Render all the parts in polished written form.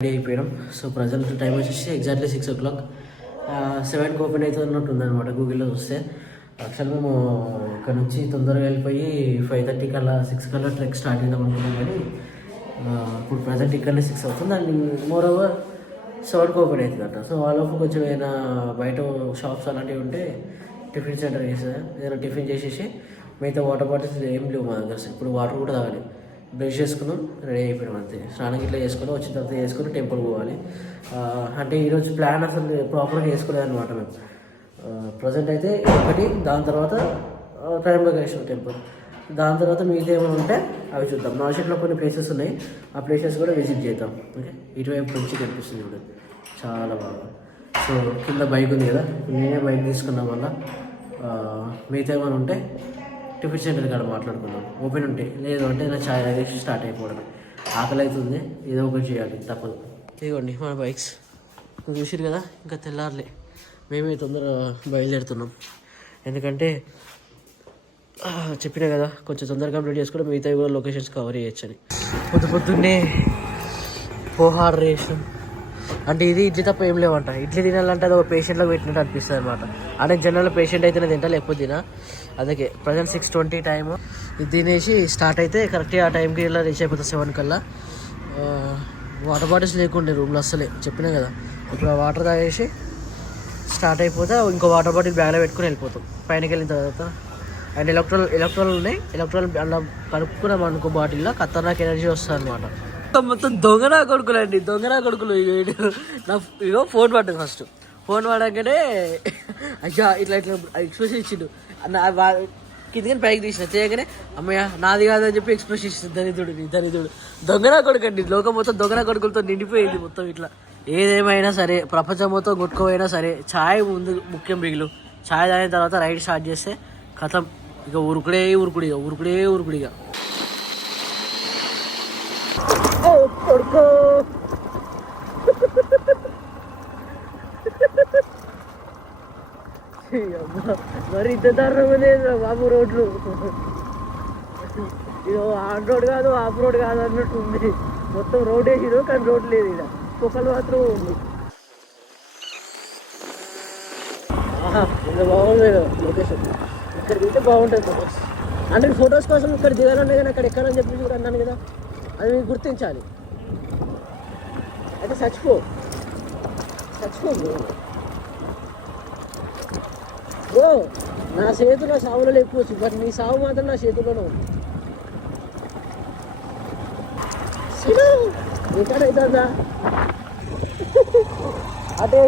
Ready అయిపోయాం. So present time వచ్చేసి exactly 6 o'clock. 7కి open అవుతున్నట్టు ఉందన్నమాట గూగుల్లో చూస్తే. యాక్చువల్గా మేము ఇక్కడ నుంచి తొందరగా వెళ్ళిపోయి 5:30 కల్లా 6 కల్లా ట్రెక్ స్టార్ట్ చేద్దాం అనుకున్నాం, కానీ ఇప్పుడు ప్రజెంట్ ఇక్కడనే 6 అవుతుంది. అండ్ మోర్ ఓవర్ 7కి ఓపెన్ అవుతుందట. సో వాళ్ళకు కొంచెం ఏదైనా బయట షాప్స్ అలాంటివి ఉంటే టిఫిన్ సెంటర్ చేసేది, ఏదైనా టిఫిన్ చేసేసి మిగతా వాటర్ బాటిల్స్ ఏం లేవు మా దగ్గర. ఇప్పుడు వాటర్ కూడా తాగాలి. బ్రష్ చేసుకున్నాం, రెడీ అయిపోయాం అంతే. స్నానం ఇట్లా చేసుకుని వచ్చిన తర్వాత చేసుకుని టెంపుల్ పోవాలి. అంటే ఈరోజు ప్లాన్ అసలు ప్రాపర్గా చేసుకోలేదు అనమాట మేము. ప్రజెంట్ అయితే ఒకటి, దాని తర్వాత ట్రయంబకేశ్వర టెంపుల్, దాని తర్వాత మిగతా ఏమైనా ఉంటే అవి చూద్దాం. నాసిక్లో కొన్ని ప్లేసెస్ ఉన్నాయి, ఆ ప్లేసెస్ కూడా విజిట్ చేద్దాం. ఓకే, ఇటువైపు నుంచి కనిపిస్తుంది ఇప్పుడు చాలా బాగా. సో కింద బైక్ ఉంది కదా, నేనే బైక్ తీసుకున్నాం వల్ల మిగతా ఏమైనా ఉంటే టిఫిన్ సెంటర్ కాడ మాట్లాడుకున్నాం. ఓపెన్ ఉంటే, లేదు అంటే నా ఛాయ్ తాగేసి స్టార్ట్ అయిపోవడం. ఆకలి అవుతుంది, ఏదో ఒకటి చేయాలి, తప్పదు. ఇదిగోండి మన బైక్స్ చూసిరు కదా. ఇంకా తెల్లారులే, మేమే తొందరగా బయలుదేరుతున్నాం. ఎందుకంటే చెప్పినా కదా, కొంచెం తొందరగా కంప్లీట్ చేసుకుంటే మిగతా కూడా లొకేషన్స్ కవర్ చేయొచ్చని. పొద్దున్నే పోహా ఆర్డర్ చేసాం. అంటే ఇది ఇడ్లీ తప్ప ఏం లేవంట. ఇడ్లీ తినాలంటే అది ఒక పేషెంట్లకు పెట్టినట్టు అనిపిస్తుంది అనమాట. అంటే జనరల్ పేషెంట్ అయితేనే తింటా, లేకపోతే తినా. అందుకే ప్రజెంట్ 6:20 టైము. ఇది తినేసి స్టార్ట్ అయితే కరెక్ట్గా ఆ టైంకి ఇలా రీచ్ అయిపోతుంది 7 కల్లా. వాటర్ బాటిల్స్ లేకుండే రూమ్లో అస్సలే, చెప్పినా కదా. ఇప్పుడు వాటర్ తాగేసి స్టార్ట్ అయిపోతే ఇంకో వాటర్ బాటిల్ బ్యాగ్లో పెట్టుకుని వెళ్ళిపోతాం పైనకి వెళ్ళిన తర్వాత. అండ్ ఎలక్ట్రాల్ ఉన్నాయి. ఎలక్ట్రాల్ అలా కలుపుకున్నాం అనుకో బాటిల్లో, ఖతర్నాక్ ఎనర్జీ వస్తుంది అనమాట. మొత్తం దొంగనా కొడుకులు అండి, దొంగనా కొడుకులు. నా ఇగో ఫోన్ పడ్డది. ఫస్ట్ ఫోన్ పడగానే అయ్యా ఇట్లా ఇట్లా ఎక్స్ప్రెషన్ ఇచ్చిండు. కిందకని పైకి తీసిన, చేయగానే అమ్మయ్య నాది కాదని చెప్పి ఎక్స్ప్రెషన్ ఇచ్చింది. దరిద్రుడు దొంగనా కొడుకు అండి. లోకం మొత్తం దొంగనా కొడుకులతో నిండిపోయింది మొత్తం. ఇట్లా ఏదేమైనా సరే, ప్రపంచం మొత్తం కొట్టుకోపోయినా సరే, ఛాయ్ ముందు ముఖ్యం. బిగులు ఛాయ్ తాగిన తర్వాత రైడ్ స్టార్ట్ చేస్తే కథం, ఇక ఉరుకుడిగా. కొడుకో మరి ఇంత దారుణం బాబు రోడ్లు. ఇది ఆన్ రోడ్ కాదు, ఆఫ్ రోడ్ కాదు అన్నట్టు ఉంది. మొత్తం రోడ్ వేసిరు, కానీ రోడ్ లేదు. ఇక్కడ కుక్కలు మాత్రం ఉంది. ఇంత బాగుంది లొకేషన్. ఇక్కడ దిగితే బాగుంటుంది ఫొటోస్. అంటే ఫొటోస్ కోసం ఇక్కడ దిగాలంటే కానీ అక్కడ ఎక్కడని చెప్పి కూడా అన్నాను కదా, అది మీకు గుర్తించాలి. అయితే చచ్చిపో ఓ, నా చేతుల్లో సావులో లేకపోవచ్చు, బట్ నీ సావు మాత్రం నా చేతుల్లోనే ఉంది. ఎక్కడైతుందా అంటే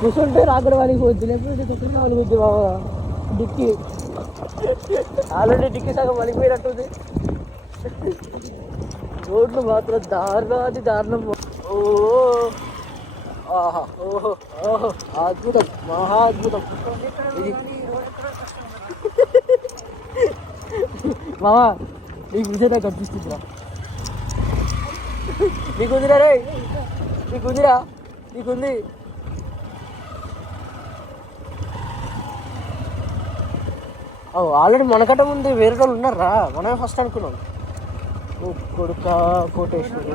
కూర్చుంటే రాకడ వలిగిపోద్ది, లేకపోతే కుక్కడికి వలిగిపోద్ది బాబా. డిక్కి ఆల్రెడీ డిక్కి సగం వలిగిపోయినట్టుంది. రోడ్లు మాత్రం దారుణం. ఓహో అద్భుతం, మహా అద్భుతం. ఇది మామా నీకు విజయ్ కనిపిస్తుందిరా, నీకుందిరా రే, నీకుంది. ఆల్రెడీ మనకట్ట ముందు వేరే వాళ్ళు ఉన్నారా, మనమే ఫస్ట్ అనుకున్నాం. కొడుక కోటేశ్వరి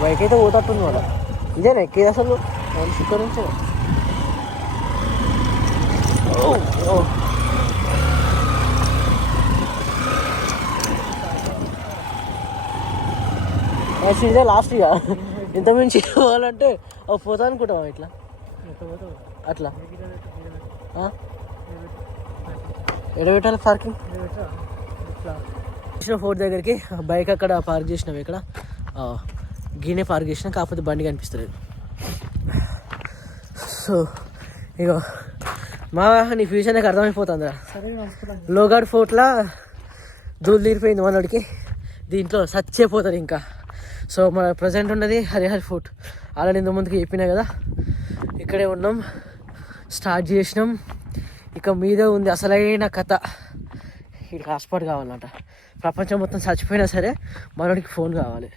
బైక్ అయితే పోతట్టుంది వాళ్ళ. ఇదేనా ఎక్కేది అసలు ఇక్కడ నుంచి? ఇదే లాస్ట్ ఇక. ఇంత మించి పోవాలంటే పోతా అనుకుంటావా ఇట్లా అట్లా? ఎడబెట్టాలి పార్కింగ్. ఫోర్త్ దగ్గరికి బైక్ అక్కడ పార్క్ చేసినాం. ఇక్కడ గీనే పార్క్ చేసినా, కాకపోతే బండి కనిపిస్తలేదు. సో ఇగో మా నీ ఫ్యూచర్ నాకు అర్థమైపోతుందా. లోగాడ్ ఫోర్ట్లా దూలు తీరిపోయింది మనోడికి, దీంట్లో సచ్చిపోతాడు ఇంకా. సో మన ప్రజెంట్ ఉన్నది హరిహర్ ఫోర్ట్. ఆల్రెడీ ఇంత ముందుకు చెప్పినా కదా, ఇక్కడే ఉన్నాం, స్టార్ట్ చేసినాం. ఇక మీద ఉంది అసలైన కథ. వీడికి హాస్పాట్ కావాలంట. ప్రపంచం మొత్తం చచ్చిపోయినా సరే మనోడికి ఫోన్ కావాలి.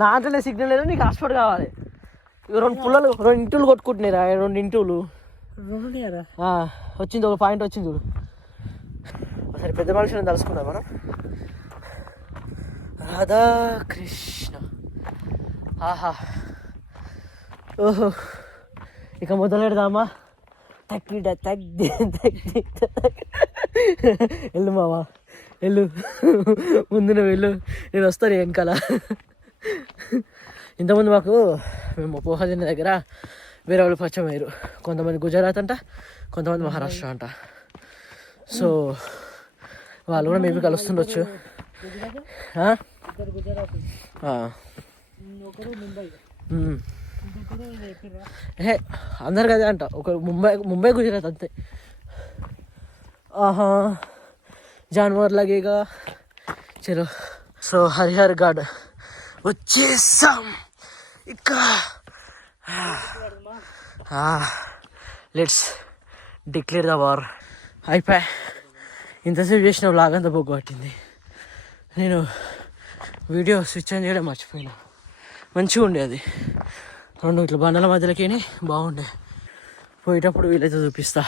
నా అంటలే సిగ్నల్ లేదు, నీకు హాస్పాట్ కావాలి. 2 ఇంటులు కొట్టుకుంటున్నారా, 2 ఇంటులు వచ్చింది. ఒక పాయింట్ వచ్చింది చూడు. సరే పెద్ద మనుషులను తలుసుకుందాం మనం. రాధా కృష్ణ. ఆహా, ఓహో, ఇక మొదలెడదామా? తగ్గిడ తగ్గి తగ్గి వెళ్ళు మావా, వెళ్ళు, ముందు నువ్వు వెళ్ళు, నేను వస్తాను వెనకాల. ఇంతకుముందు మేము పోహ తిన్న దగ్గర వేరే వాళ్ళు పరిచయం అయ్యారు. కొంతమంది గుజరాత్ అంట, కొంతమంది మహారాష్ట్ర అంట. సో వాళ్ళు కూడా మేబీ కలుస్తుండొచ్చు. అందరు కదే అంట, ఒక ముంబై గుజరాత్ అంతే. ఆహా, జాన్వర్ లగేగా. చలో, సో హరిహర్ ఘాట్ వచ్చేసాం. ఇక లెట్స్ డిక్లేర్ ద వార్. అయిపోయా, ఇంతసేపు చేసిన వ్లాగ్ అంతా పోగొట్టింది. నేను వీడియో స్విచ్ ఆన్ చేయడం మర్చిపోయినా. మంచిగా ఉండే అది, రెండు ఇట్లా బండల మధ్యలోకి బాగుండే. పోయేటప్పుడు వీలైతే చూపిస్తా.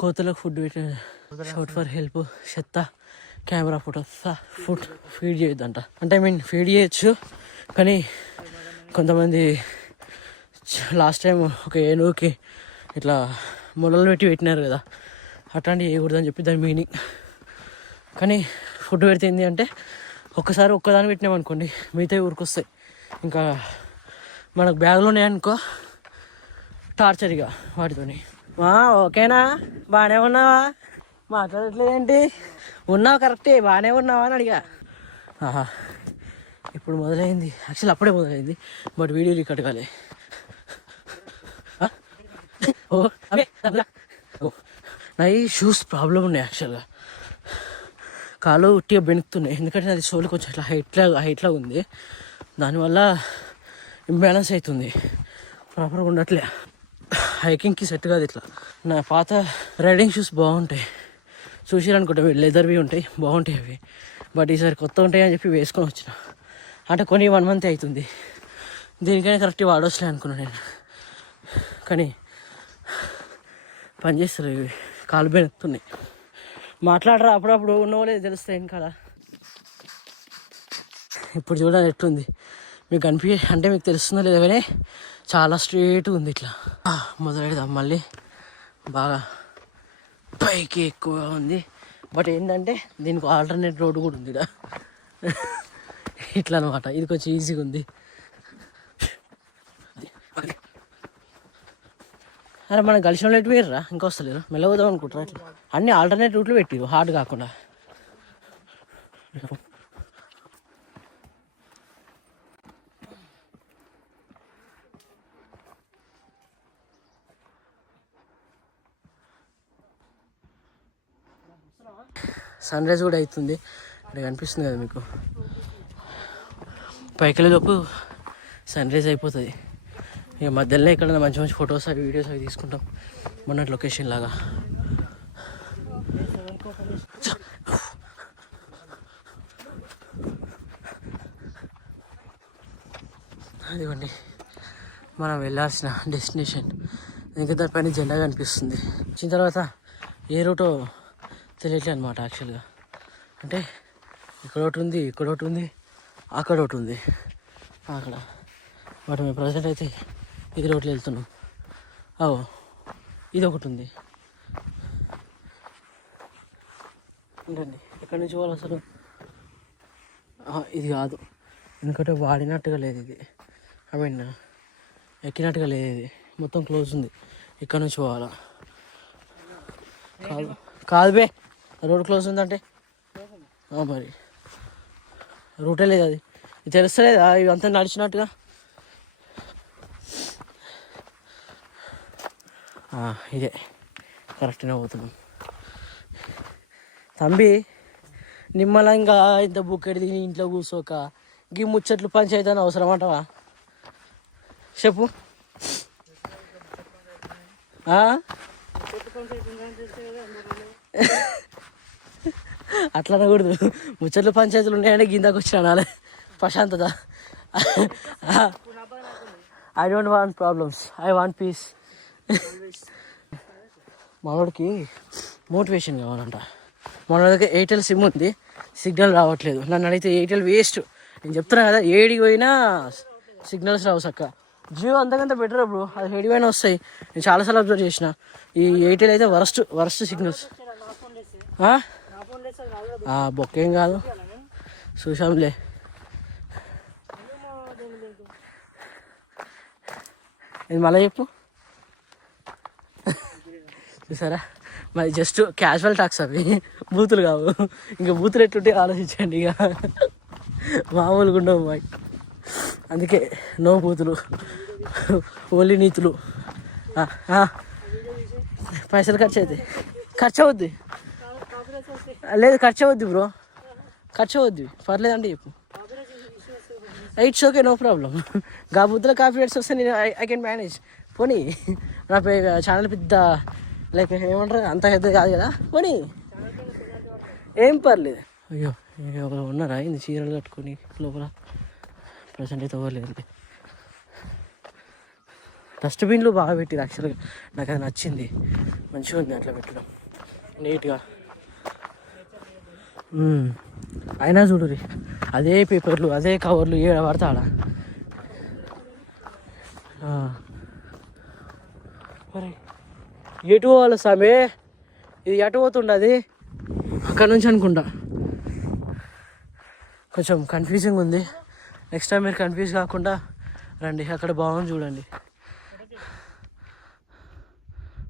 కోతలకు ఫుడ్ పెట్టిన, షౌట్ ఫర్ హెల్ప్, చెత్త, కెమెరా ఫుడ్ ఫీడ్ చేయొద్దంట. అంటే ఫీడ్ చేయొచ్చు, కానీ కొంతమంది లాస్ట్ టైం ఒక ఏనుగుకి ఇట్లా మొలలు పెట్టినారు కదా, అట్లాంటివి వేయకూడదని చెప్పి దాని మీనింగ్. కానీ ఫుడ్ పెడితే ఏంటి అంటే, ఒక్కదాన్ని పెట్టినామనుకోండి మిగతా ఊరికొస్తాయి. ఇంకా మనకు బ్యాగ్లో ఉన్నాయనుకో టార్చర్ ఇక వాటితోని. ఓకేనా, బాగానే ఉన్నావా, మాట్లాడట్లేదేంటి, ఉన్నావు కరెక్టే, బాగానే ఉన్నావా అని అడిగా. ఇప్పుడు మొదలైంది, యాక్చువల్ అప్పుడే మొదలైంది, బట్ వీడియో రికార్డ్ కాలే. నా ఈ షూస్ ప్రాబ్లం ఉన్నాయి యాక్చువల్గా. కాలు ఉట్టిగా బెణుకుతున్నాయి, ఎందుకంటే నాది సోలు కొంచెం ఇట్లా హైట్లా ఉంది. దానివల్ల ఇంబ్యాలెన్స్ అవుతుంది, ప్రాపర్గా ఉండట్లే. హైకింగ్కి సెట్ కాదు ఇట్లా. నా పాత రైడింగ్ షూస్ బాగుంటాయి, చూసిరనుకుంటా, లెదర్వి ఉంటాయి, బాగుంటాయి అవి. బట్ ఈసారి కొత్త ఉంటాయి అని చెప్పి వేసుకొని వచ్చిన. అంటే కొన్ని 1 month అవుతుంది, దీనికైనా కరెక్ట్ వాడొచ్చులే అనుకున్నాను నేను. కానీ పనిచేస్తారు ఇవి, కాలు బెనుకుతున్నాయి. మాట్లాడరా అప్పుడప్పుడు ఉన్నవాళ్ళే తెలుస్తాయి కదా. ఇప్పుడు చూడండి ఎట్లుంది, మీకు అంటే మీకు తెలుస్తుందో లేదా కానీ చాలా స్ట్రేట్గా ఉంది ఇట్లా. మొదలెడదాం మళ్ళీ. బాగా పైకి ఎక్కువగా ఉంది, బట్ ఏంటంటే దీనికి ఆల్టర్నేట్ రోడ్డు కూడా ఉంది ఇట్లా అనమాట. ఇది కొంచెం ఈజీగా ఉంది. అరే మనం కలిసిన వాళ్ళు ఎటు పోయారా, ఇంకా వస్తలేరు, మెల్లవుదాం అనుకుంటారా. ఇట్లా అన్ని ఆల్టర్నేట్ రూట్లు పెట్టిరు, హార్డ్ కాకుండా. సన్ రైజ్ కూడా అవుతుంది, ఇక్కడ కనిపిస్తుంది కదా మీకు. పైకి వెళ్ళేలోపు సన్ రైజ్ అయిపోతుంది. ఇక మధ్యలో ఇక్కడ మంచి మంచి ఫొటోస్ అవి వీడియోస్ అవి తీసుకుంటాం, మొన్నటి లొకేషన్ లాగా. అదిగోండి మనం వెళ్ళాల్సిన డెస్టినేషన్. ఇంకా దానిపైన జెండా కనిపిస్తుంది. వచ్చిన తర్వాత ఏ రూటో తెలియట్లే అనమాట యాక్చువల్గా. అంటే ఇక్కడ ఒకటి ఉంది, ఇక్కడ ఒకటి ఉంది, అక్కడ ఒకటి ఉంది, అక్కడ. బట్ మేము ప్రజెంట్ అయితే ఇది రోడ్లు వెళ్తున్నాం. ఇది ఒకటి ఉంది. ఉండండి, ఎక్కడి నుంచి పోవాలి అసలు? ఇది కాదు, ఎందుకంటే వాడినట్టుగా లేదు ఇది, ఎక్కినట్టుగా లేదు ఇది, మొత్తం క్లోజ్ ఉంది. ఇక్కడ నుంచి పోవాలా? కాదు బే, రోడ్ క్లోజ్ ఉందంటే మరి రూటే లేదు, అది ఇది తెలుస్తలేదా? ఇవి అంతా నడిచినట్టుగా. ఇదే కరెక్ట్గా పోతున్నాం. తంబి నిమ్మలంగా ఇంత బుక్కెడి తిని ఇంట్లో కూర్చోక గీ ముచ్చట్లు పంచాయతీ అని అవసరం అంటావా చెప్పు? అట్లా అనకూడదు, ముచ్చట్లు పంచాయతీలు ఉన్నాయంటే గిందాకు వచ్చి అనాలి ప్రశాంతత. I don't want problems, I want peace. మనోడికి మోటివేషన్ కావాలంట. మన దగ్గర ఎయిర్టెల్ సిమ్ ఉంది, సిగ్నల్ రావట్లేదు. నన్ను అడిగితే ఎయిర్టెల్ వేస్ట్. నేను చెప్తున్నా కదా, ఏడికి పోయినా సిగ్నల్స్ రావు చక్క. జియో అంతకంత బెటర్ బ్రో, అది ఏడిపోయినా వస్తాయి. నేను చాలాసార్లు అబ్జర్వ్ చేసిన. ఈ ఎయిర్టెల్ అయితే వరస్ట్ సిగ్నల్స్. బొక్కేం కాదు, చూసాంలే. ఇది మళ్ళీ చెప్పు. చూసారా, మరి జస్ట్ క్యాజువల్ టాక్స్ అవి, బూతులు కావు. ఇంకా బూతులు ఎట్టుంటే ఆలోచించండి. ఇక మామూలుగా ఉండవు మాకు. అందుకే నో బూతులు, ఓన్లీ నీతులు. పైసలు ఖర్చు అవుద్ది. లేదు ఖర్చు అవుద్ది బ్రో, ఖర్చు అవుద్ది. పర్లేదండి చెప్పు. It's okay, no problem. గా బుద్ధుల కాపీ రేట్స్ వస్తే నేను ఐ కెన్ మేనేజ్. పోనీ నా ఛానల్ పెద్ద లైక్ ఏమంటారు, అంత పెద్ద కాదు కదా, పోనీ ఏం పర్లేదు. అయ్యో ఒకరు ఉన్నారా ఇది చీరలు కట్టుకొని లోపల? ప్రజెంట్ అయితే అవ్వలేదండి. డస్ట్బిన్లు బాగా పెట్టిరు యాక్చువల్గా, నాకు అది నచ్చింది. మంచిగా ఉంది అట్లా పెట్టడం, నీట్గా. అయినా చూడురి, అదే పేపర్లు, అదే కవర్లు ఏడ పడతాడా. మరి ఎటు పోవాలి సామే? ఇది ఎటు పోతుండది? అక్కడ నుంచి అనుకుంటా. కొంచెం కన్ఫ్యూజింగ్ ఉంది. నెక్స్ట్ టైం మీరు కన్ఫ్యూజ్ కాకుండా రండి, అక్కడ బాగుంది చూడండి.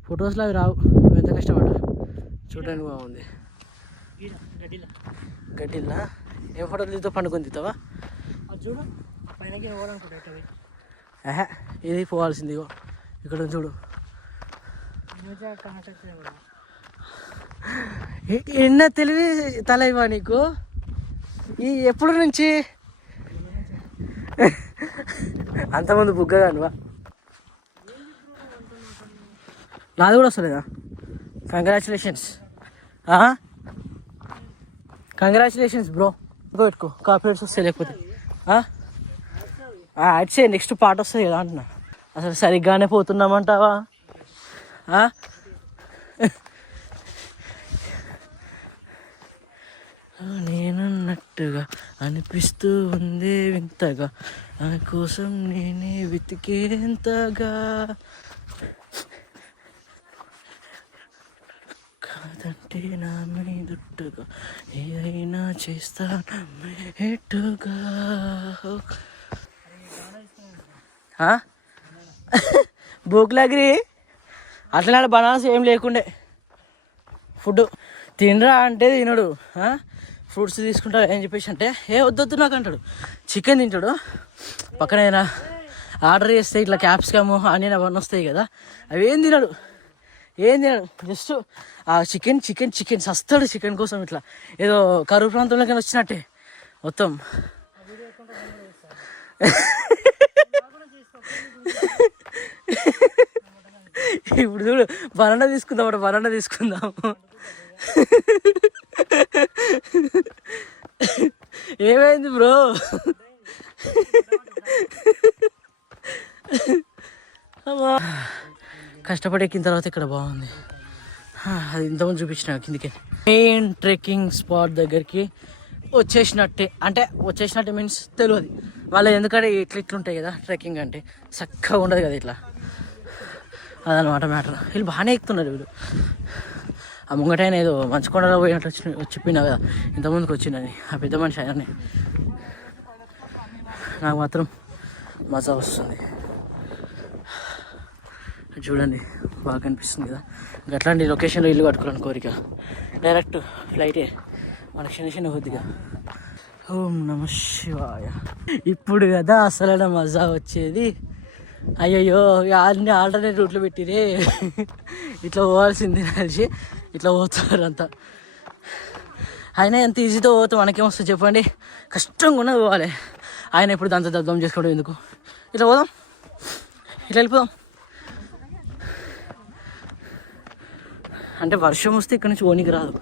ఫొటోస్లో అవి రావు, నువ్వు ఎంత కష్టపడ్డా. చూడడానికి బాగుంది. గడ్డిల్లా ఏం ఫోటోలు తీతో పండుకొని తీస్తావా? చూడు పైనకి పోవాలనుకుంటా. ఇది పోవాల్సింది. ఇక్కడ చూడు, ఎన్న తెలివి తలైవా నీకు. ఈ ఎప్పుడు నుంచి అంతమంది బుగ్గగా నువ్వా? నాది కూడా వస్తలేదా? Congratulations bro. పెట్టుకో, కాపీరేట్స్ వస్తాయి. లేకపోతే యాడ్ చేయి, నెక్స్ట్ పార్ట్ వస్తుంది కదా అంటున్నా. అసలు సరిగ్గానే పోతున్నామంటావా? నేనన్నట్టుగా అనిపిస్తూ ఉంది వింతగా, నా కోసం నేనే వెతికేంతగా. కాదంటే నా మీదుట్టుగా ఏదైనా చేస్తానట్టుగా. భూక్లాగిరి అట్లా బనాన్స్ ఏం లేకుండే. ఫుడ్ తినరా అంటే తినడు. ఫ్రూట్స్ తీసుకుంటా ఏం చెప్పేసి అంటే వద్దొద్దు నాకు అంటాడు. చికెన్ తింటాడు. పక్కన ఏదైనా ఆర్డర్ చేస్తే ఇట్లా క్యాప్సికమ్ ఆనియన్ అవన్నీ వస్తాయి కదా, అవి ఏం తినడు. జస్ట్ ఆ చికెన్ సస్తాడు. చికెన్ కోసం ఇట్లా ఏదో కరువు ప్రాంతంలోకి వచ్చినట్టే మొత్తం. ఇప్పుడు చూడు, బనానా తీసుకుందాం. ఏమైంది బ్రో? కష్టపడి ఎక్కిన తర్వాత ఇక్కడ బాగుంది. అది ఇంతకుముందు చూపించిన కిందికి. మెయిన్ ట్రెక్కింగ్ స్పాట్ దగ్గరికి వచ్చేసినట్టే మీన్స్ తెలియదు వాళ్ళు. ఎందుకంటే ఇట్లుంటాయి కదా ట్రెక్కింగ్ అంటే, చక్కగా ఉండదు కదా ఇట్లా. అదనమాట మ్యాటర్. వీళ్ళు బాగానే ఎక్కుతున్నారు. వీళ్ళు ఆ ముంగటైన ఏదో మంచుకొండలో పోయినట్టు చెప్పినా కదా ఇంతకుముందుకు వచ్చిందని, ఆ పెద్ద మనిషి ఆయననే. నాకు మాత్రం మజా వస్తుంది. చూడండి బాగా కనిపిస్తుంది కదా. అట్లాంటి లొకేషన్లో ఇల్లు కట్టుకోవాలని కోరిక. డైరెక్ట్ ఫ్లైటే మనకి చిన్న కొద్దిగా. ఓం నమ శివాయ. ఇప్పుడు కదా అసలైన మజా వచ్చేది. అయ్యయ్యో అన్ని ఆల్టర్నేట్ రూట్లు పెట్టిరే. ఇట్లా పోవాల్సింది కలిసి ఇట్లా పోతున్నారు అంతా. ఆయన ఎంత ఈజీతో పోతే మనకేమొస్తుంది చెప్పండి? కష్టంగా ఉన్నది పోవాలి. ఆయన ఇప్పుడు దాంతో దబ్దం చేసుకోవడం ఎందుకు? ఇట్లా పోదాం, ఇట్లా వెళ్ళిపోదాం. అంటే వర్షం వస్తే ఇక్కడ నుంచి ఓనికి రాదు,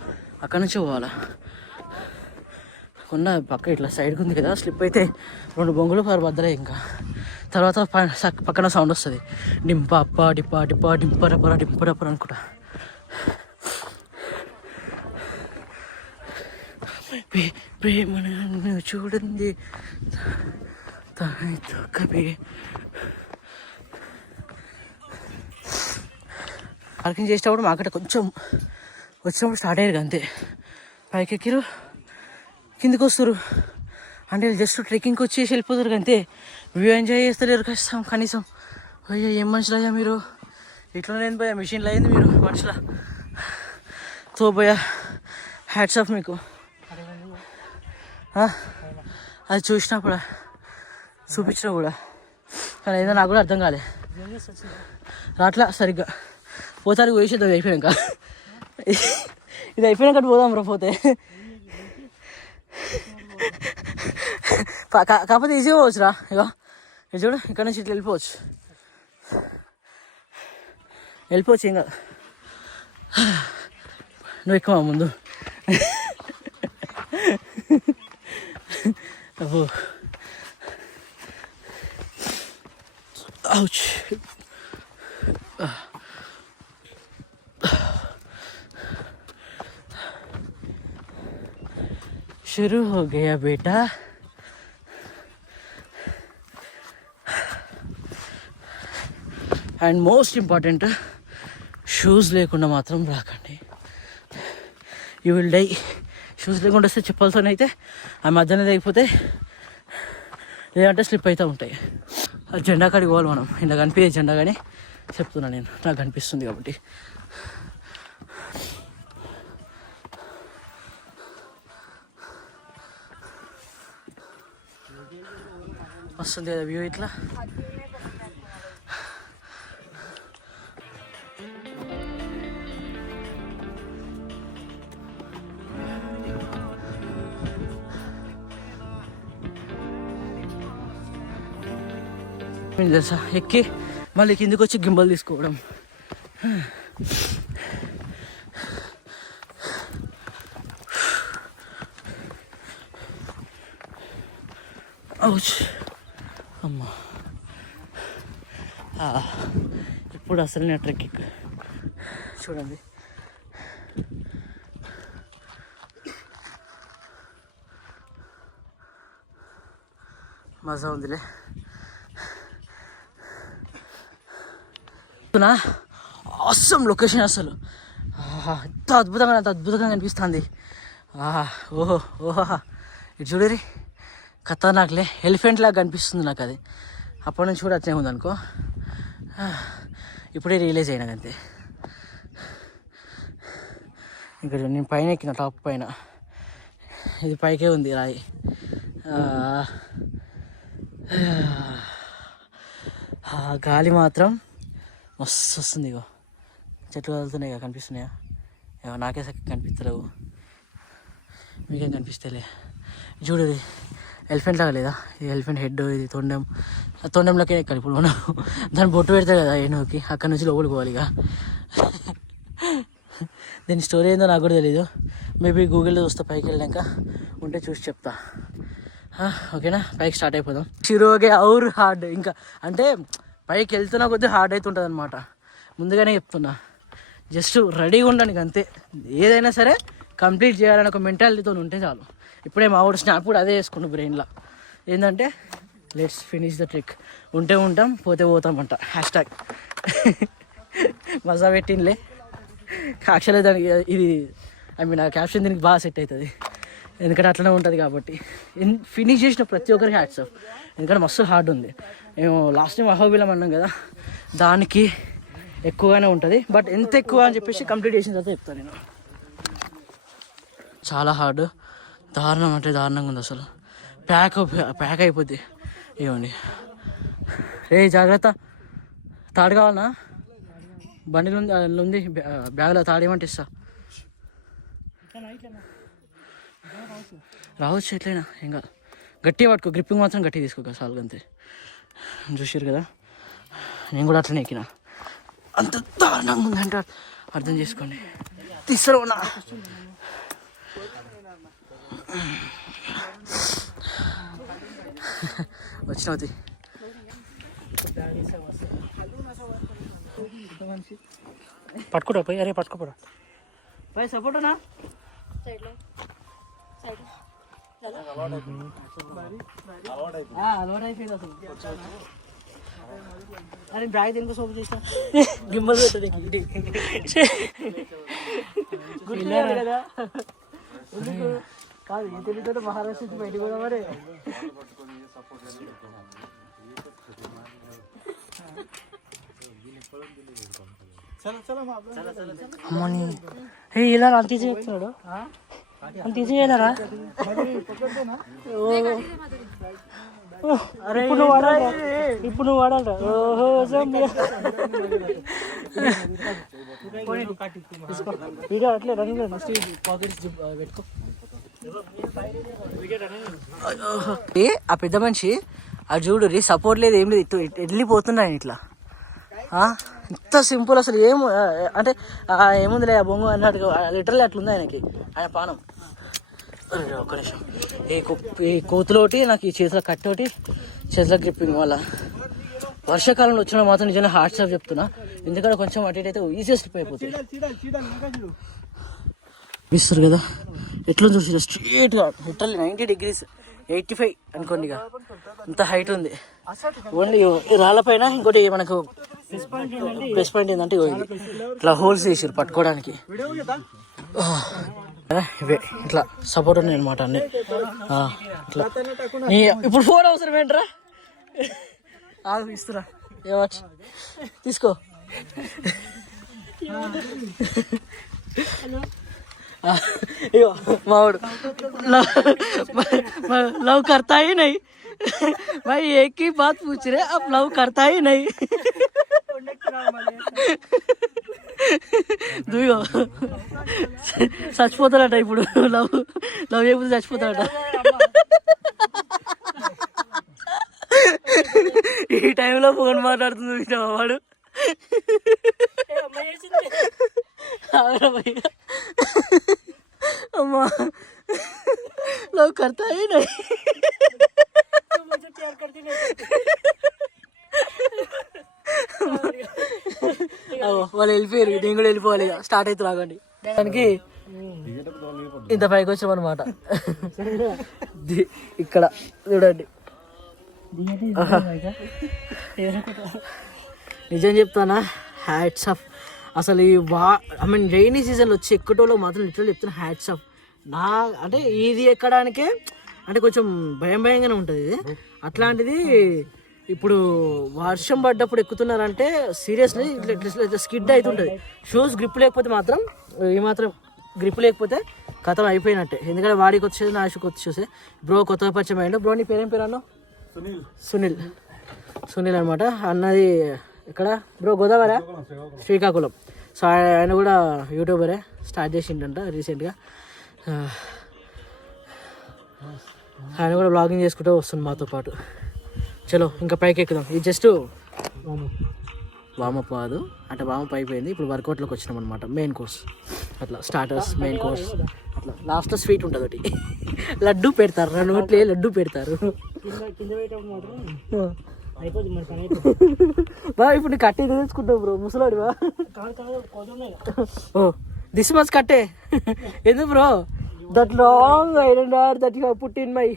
అక్కడ నుంచి పోవాలా. కొండ పక్క ఇట్లా సైడ్కి ఉంది కదా, స్లిప్ అయితే 2 బొంగులు బద్దలే. ఇంకా తర్వాత పక్కన సౌండ్ వస్తుంది, డింప డిప్ప డింపరపర అనుకుంటా. ప్రేమను చూడండి కవి. పార్కింగ్ చేసేటప్పుడు మాకట కొంచెం వచ్చినప్పుడు స్టార్ట్ అయ్యారు అంతే. పైకి ఎక్కిరు కిందికి వస్తారు అంటే జస్ట్ ట్రెక్కింగ్కి వచ్చేసి వెళ్ళిపోతారు అంతే. వ్యూ ఎంజాయ్ చేస్తలేరు కనీసం. అయ్యా ఏం మనుషులు అయ్యా మీరు, ఇట్లా లేదు పోయా మిషన్లో అయింది మీరు మనుషుల. తో పోయా హ్యాట్స్ ఆఫ్ మీకు. అది చూసినప్పుడు చూపించిన కూడా కానీ ఏదో నాకు కూడా అర్థం కాలే, రాట్లా సరిగ్గా. పోతానికి పోయేసేద్దాం అయిపోయాక, ఇది అయిపోయినాక పోదాం రా పోతే. కాకపోతే ఈజీగా పోవచ్చురా. ఇక ఇది చూడు ఇక్కడ నుంచి ఇట్లా వెళ్ళిపోవచ్చు ఇంకా. నువ్వు ఎక్కువ ముందు అబ్బో ouch. शुरू हो गया बेटा. అండ్ మోస్ట్ ఇంపార్టెంట్, షూస్ లేకుండా మాత్రం రాకండి, యూ విల్ డై. షూస్ లేకుండా వస్తే చెప్పాల్సినైతే ఆ మధ్యన తెగిపోతే, లేదంటే స్లిప్ అవుతూ ఉంటాయి. ఆ జెండా కాడికి పోవాలి మనం. ఇలా కనిపించే జెండా కానీ చెప్తున్నా నేను, నాకు కనిపిస్తుంది కాబట్టి. వస్తుంది కదా వ్యూ ఇట్లా. తెలుసా ఎక్కి మళ్ళీ కిందికి వచ్చి గింబల్ తీసుకోవడం. అమ్మా ఇప్పుడు అసలు నేను ట్రెక్కింగ్ చూడండి. మజా ఉందిలే. ఆసమ్ లొకేషన్ అసలు ఎంత అద్భుతంగా అనిపిస్తుంది. ఓహో ఓహో ఇటు చూడరి ఖతర్నాక్లే, ఎలిఫెంట్ లాగా కనిపిస్తుంది నాకు అది. అప్పటి నుంచి కూడా అట్లే ఉందనుకో, ఇప్పుడే రియలైజ్ అయినా అంతే. ఇక్కడ నేను పైన ఎక్కిన, టాప్ పైన, ఇది పైకే ఉంది రాయి. గాలి మాత్రం మస్తు వస్తుంది. ఇగో చెట్లు కదులుతున్నాయి కదా, కనిపిస్తున్నాయా? ఏమో నాకే కనిపిస్తలేవు, మీకేం కనిపిస్తలే. చూడు ఎలిఫెంట్ లాగా లేదా? ఇది ఎలిఫెంట్ హెడ్, ఇది తొండం. తొండంలోకే ఎక్కాలి ఇప్పుడు మనం. దాన్ని బొట్టు పెడతాయి కదా ఏనుగుకి, అక్కడ నుంచి లోపలికి పోవాలి. ఇక దీని స్టోరీ ఏందో నాకు కూడా తెలీదు. మేబీ గూగుల్లో చూస్తా పైకి వెళ్ళాక, ఉంటే చూసి చెప్తా. ఓకేనా, పైకి స్టార్ట్ అయిపోదాం. షిరోగే ఔర్ హార్డ్. ఇంకా అంటే పైకి వెళ్తున్నా కొద్దీ హార్డ్ అవుతుంటుంది అనమాట. ముందుగానే చెప్తున్నా, జస్ట్ రెడీగా ఉండడానికి అంతే. ఏదైనా సరే కంప్లీట్ చేయాలని ఒక మెంటాలిటీతో ఉంటే చాలు. ఇప్పుడే మా వాడు స్నాప్ కూడా అదే వేసుకుంటు బ్రెయిన్లో, ఏంటంటే లెట్స్ ఫినిష్ ద ట్రిక్. ఉంటే ఉంటాం, పోతే పోతామంట. హ్యాష్ట్యాగ్ మజా పెట్టినలే. యాక్చువల్గా దానికి ఇది ఆ క్యాప్షన్ దీనికి బాగా సెట్ అవుతుంది, ఎందుకంటే అట్లనే ఉంటుంది కాబట్టి. ఫినిష్ చేసిన ప్రతి ఒక్కరికి హ్యాట్స్ ఆఫ్, ఎందుకంటే మస్తు హార్డ్ ఉంది. మేము లాస్ట్ టైం అహోబిలం అన్నాం కదా, దానికి ఎక్కువగానే ఉంటుంది. బట్ ఎంత ఎక్కువ అని చెప్పేసి కంప్లీట్ చేసిన తర్వాత చెప్తాను నేను. చాలా హార్డ్, దారుణం అంటే దారుణంగా ఉంది అసలు. ప్యాక్ అయిపోద్ది. ఇవ్వండి రే, జాగ్రత్త. తాడు కావాలన్నా? బండిలో ఉంది, బ్యాగ్లో తాడు ఏమంటే ఇస్తా. రావచ్చు ఎట్లయినా, ఏం కాదు. గట్టిగా పట్టుకో, గ్రిప్పింగ్ మాత్రం గట్టిగా తీసుకో చాలు అంతే. చూసారు కదా, నేను కూడా అట్లనే ఎక్కిన. అంత దారుణంగా ఉందంటే అర్థం చేసుకోండి. తీసుకురా వచ్చినవుతి. పట్టుకోరా పోయి, అరే పట్టుకోపోరా పై సపోర్టనా. అలవాటు అయిపోయింది అసలు. అరే బ్యాగ్ దేనికో సోపు చేస్తా గిమ్మలు పెట్టదు కదా ఎందుకు కాదు ఈ తెలియదు మహారాష్ట్ర నుంచి బయటకు కూడా మరి అమ్మని ఇలా అంత ఈజీ చెప్తున్నాడు అంత ఈజీ చేయలేరా అరే ఇప్పుడు నువ్వు వాడాలి ఇప్పుడు నువ్వు వాడాలి ఓహో వీడియో అట్లే రన్నింగ్ నెక్స్ట్ పాకెట్స్ పెట్టుకో. ఆ పెద్ద మనిషి ఆ చూడు సపోర్ట్ లేదు ఏం లేదు వెళ్ళిపోతున్నాను ఇట్లా ఇంత సింపుల్ అసలు ఏం అంటే ఏముందిలే ఆ బొంగు అన్నట్టు లిటరల్లీ అట్లుంది ఆయనకి ఆయన పానం. ఒక్క నిమిషం ఈ కోతులోటి నాకు ఈ చేతుల కట్టోటి చేతుల గ్రిప్పింగ్ వల్ల వర్షాకాలంలో వచ్చిన మాత్రం నిజంగా హార్ట్ స్టాప్ చెప్తున్నా ఎందుకంటే కొంచెం అటు ఇటు అయితే ఈజీగా స్లిప్ అయిపోతుంది. ఇస్తారు కదా ఎట్లా చూసి స్ట్రేట్గా లిటరల్లీ 90 degrees 85 అనుకోండి ఇక ఇంత హైట్ ఉంది. ఓన్లీ రాళ్ళపైన ఇంకోటి మనకు ప్లస్ పాయింట్ ఏంటంటే ఇట్లా హోల్స్ వేసారు పట్టుకోవడానికి ఇవే ఇట్లా సపోర్ట్ ఉన్నాయి అనమాట అన్ని ఇట్లా. ఇప్పుడు ఫోన్ అవసరం ఏంట్రా ఇస్తురా ఏమచ్చు తీసుకో. ఇగో మావాడు लव करता ही नहीं भाई एक ही बात पूछ रहे अब लव करता ही नहीं దుయ్యో చచ్చిపోతాడట ఇప్పుడు లవ్ చేయకపోతే చచ్చిపోతాడట. ఈ టైంలో ఫోన్ మాట్లాడుతుంది వాడు అమ్మా లవ్ కర్తా హీ నహీ వాళ్ళు వెళ్ళిపోయారు నేను కూడా వెళ్ళిపోవాలి ఇక స్టార్ట్ అవుతుంది ఆగండి. దానికి ఇంత పైకి వచ్చాం అనమాట. ఇక్కడ చూడండి నిజం చెప్తానా హ్యాట్స్ ఆఫ్ అసలు ఈ ఐ మీన్ రైనీ సీజన్లో వచ్చి ఎక్కటోలో మాత్రం లిటరల్ చెప్తున్నా హ్యాట్స్ ఆఫ్. నా అంటే ఇది ఎక్కడానికే అంటే కొంచెం భయంగానే ఉంటుంది ఇది. అట్లాంటిది ఇప్పుడు వర్షం పడ్డప్పుడు ఎక్కుతున్నారంటే సీరియస్లీ ఇట్లా స్కిడ్ అవుతుంటుంది. షూస్ గ్రిప్ లేకపోతే మాత్రం ఏమాత్రం గ్రిప్ లేకపోతే కథం అయిపోయినట్టే. ఎందుకంటే వాడికి వచ్చేది నా షూకి వచ్చేసి బ్రో కొత్తగా పరిచయం అయ్యిండు. బ్రో నీ పేరేం పేరు అన్నావు? సునీల్ అనమాట. అన్నది ఇక్కడ బ్రో గోదావరి శ్రీకాకుళం. సో ఆయన కూడా యూట్యూబరే స్టార్ట్ చేసిండంట రీసెంట్గా. ఆయన కూడా బ్లాగింగ్ చేసుకుంటూ వస్తుంది మాతో పాటు. చలో ఇంకా పైకి ఎక్కుదాం. ఇది జస్ట్ వామప్ కాదు అంటే వామప్ అయిపోయింది. ఇప్పుడు వర్కౌట్లోకి వచ్చినాం అనమాట. మెయిన్ కోర్స్ అట్లా స్టార్టర్స్ మెయిన్ కోర్స్ అట్లా లాస్ట్లో స్వీట్ ఉంటుంది ఒకటి లడ్డు పెడతారు. 2 నోట్లే లడ్డు పెడతారు. బా ఇప్పుడు కట్టే తెలుసుకుంటావు బ్రో ముసలాడు బా. ఓ దిస్ మచ్ కట్టే ఎందుకు bro? That long iron are that you put in my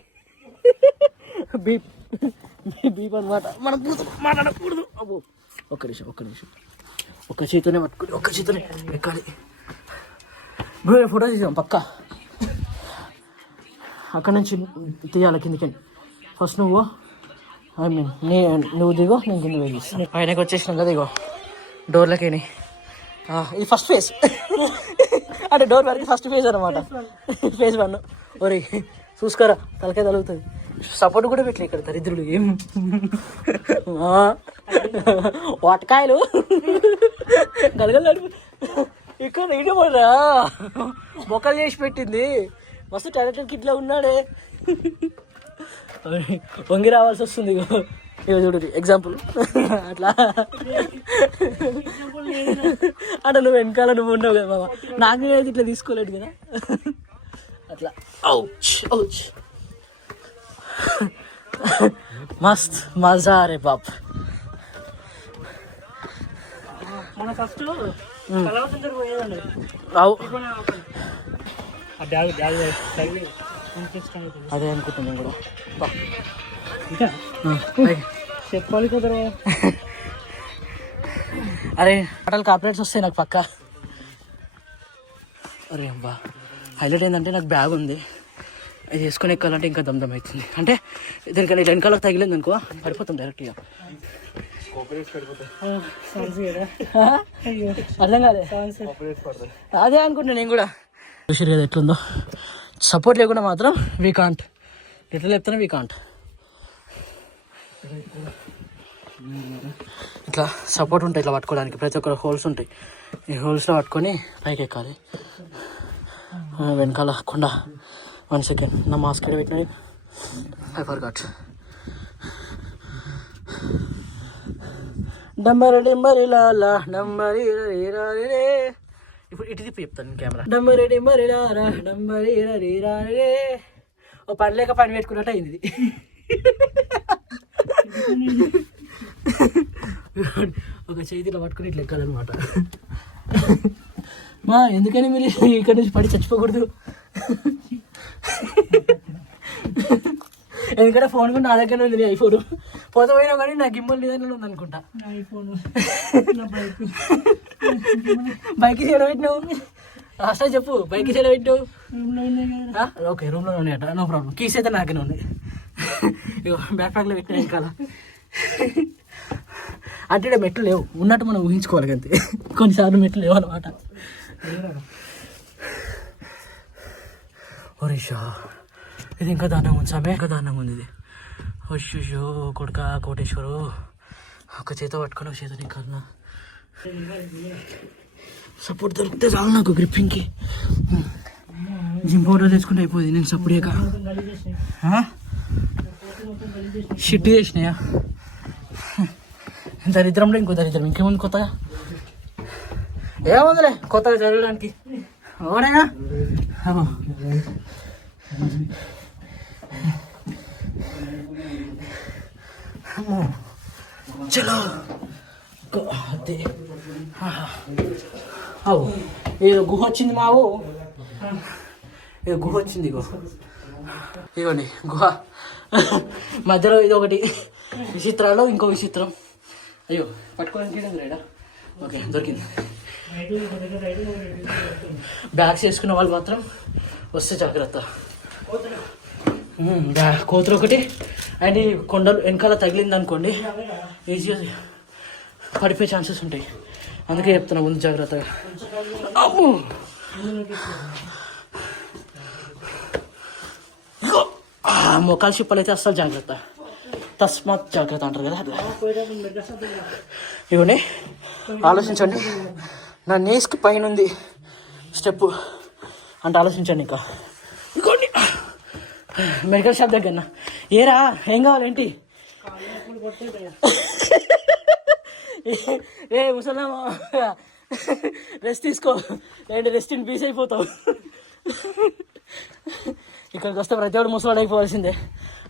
beep అనమాట. మనం మాట్లాడకూడదు. అబ్బో ఒక్క నిమిషం ఒక్క చేతితోనే పట్టుకుని ఒక్క చేతితోనే ఎక్కాలి బ్రో. ఫోటో తీసాం పక్కా. అక్కడ నుంచి తీయాలి కిందికి. ఫస్ట్ నువ్వు ఐ మీన్ నువ్వు దిగో నేను కింద వేగిస్తాను. పైనకి వచ్చేసినాం కదా ఇగో డోర్లకేని. ఇది ఫస్ట్ ఫేజ్ అంటే డోర్ వరకు ఫస్ట్ ఫేజ్ అనమాట. ఫేజ్ 1 ఒరే చూసుకోరా తలకాయ తలుగుతుంది. సపోర్ట్ కూడా పెట్టలే ఇక్కడ దరిద్రుడు. ఏం వాటకాయలు గలగలు ఇక్కడ ఇటు పడరా మొక్కలు చేసి పెట్టింది. మస్తు టాలెంటెడ్ కిట్లా ఉన్నాడే. వంగి రావాల్సి వస్తుంది. ఇక చూడు ఎగ్జాంపుల్ అట్లా అంటే నువ్వు వెనకాల నువ్వు ఉండవు కదా బాబా. నాకు నేనైతే ఇట్లా తీసుకోలేదు కదా అట్లా. మస్త్ మజా రే బాప్. అదే అనుకుంటున్నాను నేను కూడా. చెప్పాలి కదా. అరే టోటల్ కాపరేట్స్ వస్తాయి నాకు పక్కా. అరే అబ్బా హైలైట్ ఏంటంటే నాకు బ్యాగ్ ఉంది, అది వేసుకొని ఎక్కాలంటే ఇంకా దమ్దమ్ అవుతుంది. అంటే దీనికన్నా వెనకాలకు తగిలింది అనుకో పడిపోతాం డైరెక్ట్గా. అర్థం కాలే, అదే అనుకుంటున్నా నేను కూడా. చూసారు కదా ఎట్లుందో, సపోర్ట్ లేకుండా మాత్రం వీ కాంట్. ఎట్లా చెప్తాను వీ కాంట్. ఇట్లా సపోర్ట్ ఉంటాయి ఇట్లా పట్టుకోవడానికి, ప్రతి ఒక్కరు హోల్స్ ఉంటాయి. ఈ హోల్స్లో పట్టుకొని పైకి ఎక్కాలి. వెనకాల కొండ. 1 సెకండ్, నా మాస్క్ ఎక్కడ పెట్టినా ఐ ఫర్గాట్. డంబరి డింబరి లాలా డంబరి రే. ఇప్పుడు ఇటు తిప్పి చెప్తాను కెమెరా. డంబరి డింబరి లారా డంబరి రే. ఓ పని లేక పని పెట్టుకున్నట్టు అయింది. ఒక చేతిలో పట్టుకుని ఇట్లా ఎక్కాలన్నమాట. మా ఎందుకని మీరు ఇక్కడ నుంచి పడి చచ్చిపోకూడదు. ఎందుకంటే ఫోన్ కూడా నా దగ్గర ఉంది, ఐఫోన్. పోతే పోయినా కానీ నాకు గిమ్మల్ లేదని ఉంది అనుకుంటా. బైక్ చేయడం పెట్టినావు లాస్ట్ చెప్పు. బైక్ చేయడం పెట్టినావు. ఓకే రూమ్లో ఉన్నాయట, నో ప్రాబ్లం. కీస్ అయితే నాకేనే ఉంది. బ్యాక్ ప్యాక్లో పెట్టినా ఇంకా. అంటే మెట్లు లేవు, ఉన్నట్టు మనం ఊహించుకోవాలి అంతే. కొన్నిసార్లు మెట్లు లేవు అనమాట. ఒరిషా ఇది ఇంకా దారుణంగా ఉంది సామే, ఇంకా దారుణంగా ఉంది ఇది. అయ్యో కొడుక కోటేశ్వరు, ఒక చేత పట్టుకొని ఒక చేత నీకన్నా సపోర్ట్ దొరికితే చాలు నాకు గ్రిప్పింగ్కి. జిమ్ పౌడర్ తెచ్చుకుంటే అయిపోయింది. నేను సపోర్ట్ చేయక షిట్ చేసినాయా. దరిద్రంలో ఇంకో దరిద్రం, ఇంకేముంది కొత్తగా? ఏముందిలే కొత్తగా జరగడానికి. ఓడేనా చలో అదే. అవు ఏదో గుహ వచ్చింది మావు, ఏదో గుహ వచ్చింది. ఇగోండి గుహ మధ్యలో ఇది ఒకటి విచిత్రాలు, ఇంకో విచిత్రం. అయ్యో పట్టుకోవడానికి రైడా. ఓకే దొరికింది. బ్యాగ్స్ వేసుకున్న వాళ్ళు మాత్రం వస్తే జాగ్రత్త. కోతులు ఒకటి అండ్ ఈ కొండలు వెనకాల తగిలింది అనుకోండి ఈజీగా పడిపోయే ఛాన్సెస్ ఉంటాయి. అందుకే చెప్తున్నా ముందు జాగ్రత్తగా. మోకాలు చిప్పలు అయితే అస్సలు జాగ్రత్త, తస్మాత్ జాగ్రత్త అంటారు కదా అట్లా. ఇవన్నీ ఆలోచించండి. నా నీస్కి పైన ఉంది స్టెప్ అంటే ఆలోచించండి. ఇంకా ఇంకోండి మెడికల్ షాప్ దగ్గర ఏరా ఏం కావాలేంటి? ఏ ముసలామా రెస్ట్ తీసుకో, లేదంటే రెస్ట్ ఇన్ పీస్ అయిపోతావు. ఇక్కడికి వస్తే ప్రతి ఒక్కడు ముసలాడు అయిపోవాల్సిందే,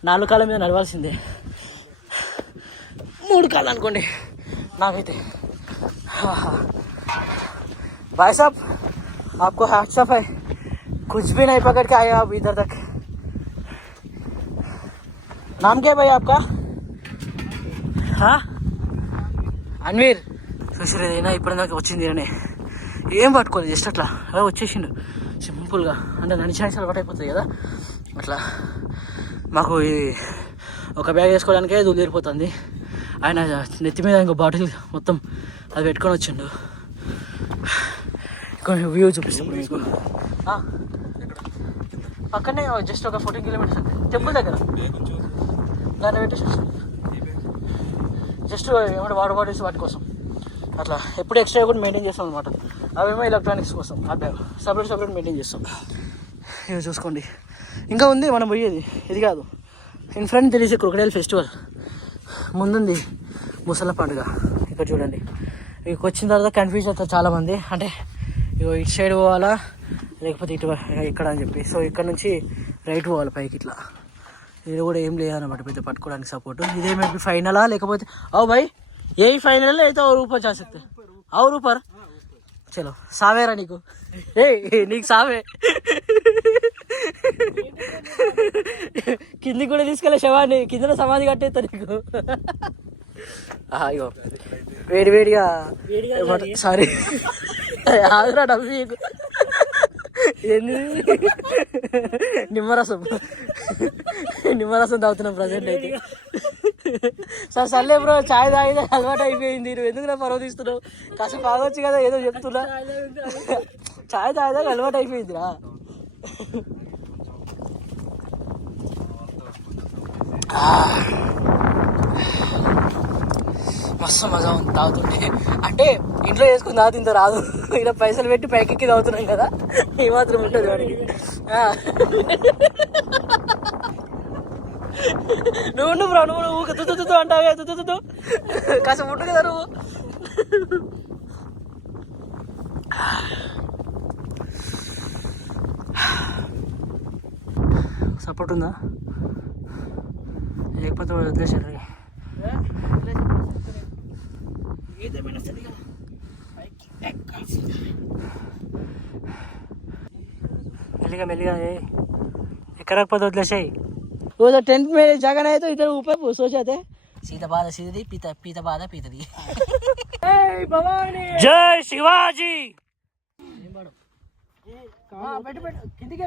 4 కాళ్ళ మీద నడవాల్సిందే. 3 కాళ్ళు అనుకోండి నాకైతే. भाई साहब आपको हैट्स ऑफ है, कुछ भी नहीं पकड़ के आए आप इधर तक. नाम क्या है भाई आपका? हाँ అన్వీర్. చూసిరేదైనా ఇప్పుడు నాకు వచ్చింది అని ఏం పట్టుకోలేదు, జస్ట్ అట్లా అలా వచ్చేసిండు సింపుల్గా. అంటే నడిచాల్సి అలవాటు అయిపోతుంది కదా అట్లా. మాకు ఈ ఒక బ్యాగ్ వేసుకోవడానికే దూరిపోతుంది. ఆయన నెత్తి మీద ఇంకో బాటిల్ మొత్తం అది పెట్టుకొని వచ్చిండు. వ్యూ చూపిస్తాను మీకు. పక్కనే జస్ట్ ఒక 14 కిలోమీటర్స్ టెంపుల్ దగ్గర దాన్ని పెట్టేసి జస్ట్ ఏమంటే వాటర్ బాటిల్స్ వాటి కోసం అట్లా. ఎప్పుడు ఎక్స్ట్రా కూడా మెయింటైన్ చేస్తాం అనమాట. అవేమో ఎలక్ట్రానిక్స్ కోసం అట్లా సపరేట్ మెయింటైన్ చేస్తాం. ఇవి చూసుకోండి. ఇంకా ఉంది మనం పోయేది, ఇది కాదు. ఇన్ ఫ్రంట్ తెలిసే క్రొకడైల్ ఫెస్టివల్ ముందుంది ముసల పండుగ. ఇక్కడ చూడండి. ఇక్కడికి వచ్చిన తర్వాత కన్ఫ్యూజ్ అవుతారు చాలామంది, అంటే ఇగో ఇటు సైడ్ పోవాలా లేకపోతే ఇటు ఇక్కడ అని చెప్పి. సో ఇక్కడ నుంచి రైట్ పోవాలి పైకి ఇట్లా. ఇది కూడా ఏం లేదన్నమాట పెద్ద పట్టుకోవడానికి సపోర్టు. ఇదే మేబీ ఫైనలా లేకపోతే ఓ భాయ్ ఏ ఫైనల్ అయితే और ऊपर जा सकते और ऊपर చలో సావేరా నీకు. ఏ నీకు సావే. కింది కూడా తీసుకెళ్ళే శవాన్ని కింద సమాధి కట్టేస్తా నీకు. అయ్యో వేడివేడిగా సారీ ఆదురా డబ్బు నీకు. ఏంది నిమ్మరసం తాగుతున్నాం ప్రజెంట్ అయితే. సర్లే బ్రో, చాయ్ తాగితే అలవాటు అయిపోయింది. నువ్వు ఎందుకు నా పర్వ తీస్తున్నావు? కాసేపు ఆగొచ్చు కదా, ఏదో చెప్తున్నా. చాయ్ తాగితే అలవాటు అయిపోయిందిరా. మస్తు మజా ఉంది తాగుతుంటే. అంటే ఇంట్లో చేసుకుని తాగుతూ ఇంత రాదు, ఇలా పైసలు పెట్టి పైకెక్కి తాగుతున్నాం కదా, ఈ మాత్రం ఉంటుంది వాడికి. నువ్వు బ్రో, నువ్వు తుతు అంటావే, తుతు కాస్త ముట్టు కదా నువ్వు. సపోర్ట్ ఉందా లేకపోతే వదిలేసారు. మెల్లిగా ఎక్కడకపోతే వదిలేసాయి. वो तो टेंट में जगह नहीं तो इधर ऊपर सो जाते. सीधा बाधा सीधी पीता बाधा पीता दी. जय शिवाजी. కిందికి